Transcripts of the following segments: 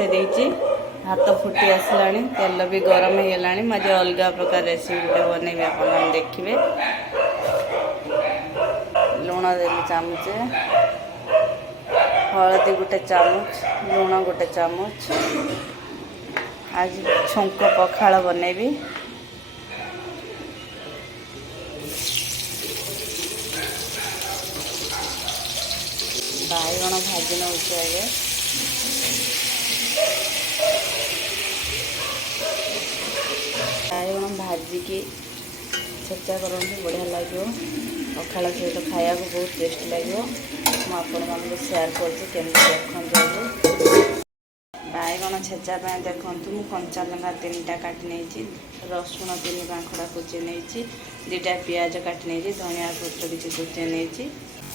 बसई देती हाथ फुटी आसला तेल भी गरम हो गला मुझे अलग प्रकार रेसिपी गोटे बनैबी आप देखिए। लुण देली चामचे हलदी गोटे चामच लुण गोटे चामच आज छुंक पखाड़ बनैबी। बाइगण भाजी नौचे आगे बाइगण भाजिकी छेचा करते बढ़िया लगे पखाड़ सहित खाया बहुत टेस्ट लगे। मुझे सेयार करके देखते बाइगण छेचा देखूँ मुझे कंचा लंका 3टा काटी नहीं रसुण 3 पाखड़ा कुचे नहीं 2टा पियाज काटी नहीं धनिया पत्र किसी कुचे नहीं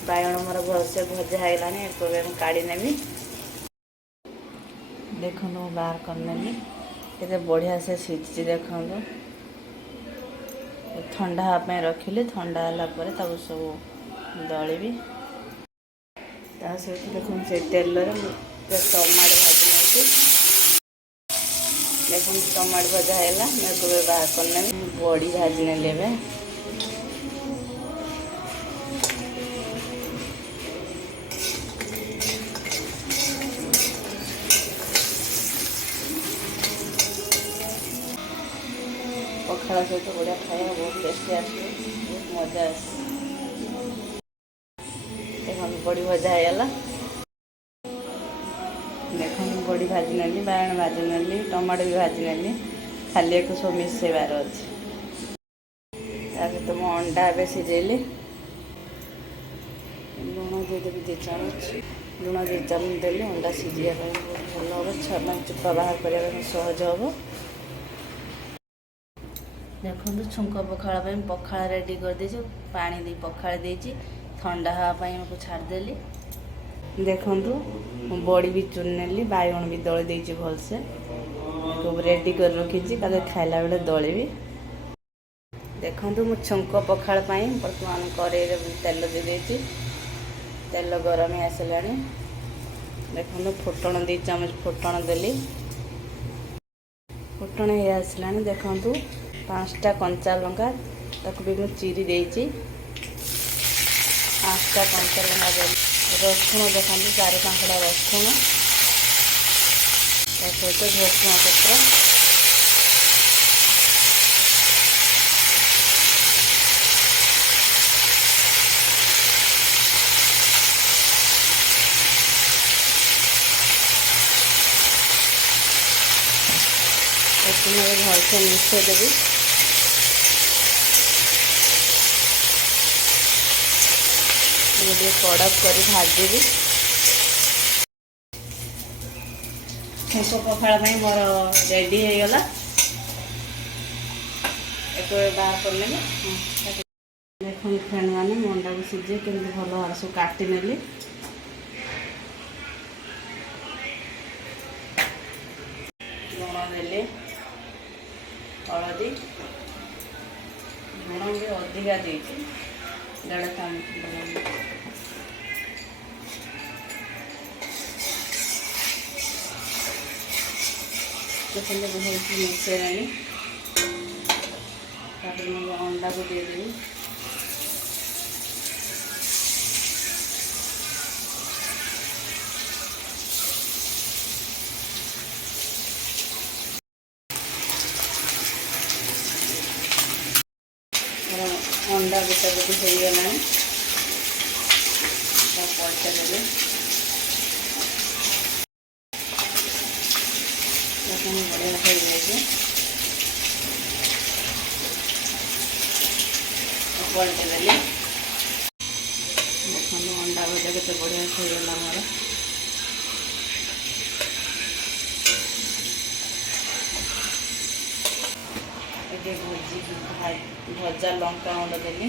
बाइगण मोर भलसे भजा होगा काढ़ी नेबी। देखो बाहर करनेबी केते बढ़िया से सीझी देखो ठंडा हाँपाई रखिली ठंडा है सब दलिबी सहित देखो से तेल टमाट भाजी नहीं देखो टमाट भजा है मैं को बाहर करने बड़ी भाजी नेली पखाड़ सहित बढ़िया खाया बहुत टेस्टी आस बहुत मजा आस देख बड़ी भजा है देख बड़ी भाजी नेली बाइगण भाजी नेली टमाटो भी भाजी नेली खाली एक सब मिसेबार अच्छे सहित मु अंडा ए सिझेली लुण देदेवी 2 चामच लुण 2 चामच देली अंडा सिझा भल हम चुपा बाहर करने सहज हम। देखो छुंक पखाड़ पखाड़ रेडी कर दे पानी दे पखाड़ दे ठंडा हाँपाई को छाड़देली। देखु बड़ी भी चुन नेली बाइगण भी दली देती भलसे रेडी कर रखी खाला बेले दलिबी। देखु मु छुंक पखाड़ बर्तमान कड़े तेल दे देती तेल गरम हो आसला देखो फुटण 2 चामच फुटण देली फुटण हो आसला देखु 5टा कंचा लंका ताकू भी मुझे चिरी देती 5टा कंचा लंका रसुण देखो 4 पाखड़ा रसुण सहित भुसुंगा पत्र भलसे मिसई देवी कड़क कर भाजी छुंक पखाड़ मोर रेडी हो गला एक बाहर कर देख फ्रेंड मैंने अंडा को सीझे के भल भाव सब काटी नेली लुण देली हलदी लुण भी अधिका दे 1.5 चामच मिसेलानी अंडा को देदेवी अंडा गोटा गोटी हो गला पलटा देवे बढ़िया हो जाए पलटे देली देखो अंडा भजा के बढ़िया हो गला मोर भजा लंका गुंड देली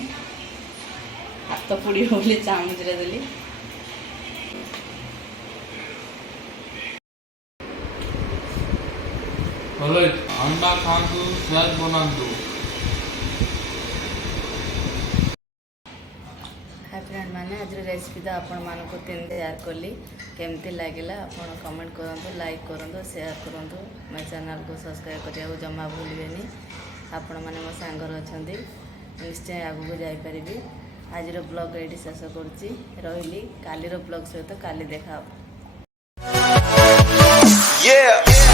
हाथ पुड़ी बोली चामच देली अंडा खातु स्वाद बनातु। हाय फ्रेंड मैंने आज रेसिपी तो आपण मानक तीन शेयर कली केमती लगे आप कमेंट करूँ लाइक करूँ शेयर करूँ मो चैनल को सब्सक्राइब करने जमा भूलें आपण मैंने मो सांगर अच्छा निश्चय आगू जापरि आज ब्लॉग ये शेष करुँची रही कालीर ब्लॉग सहित काली देखा। Yeah.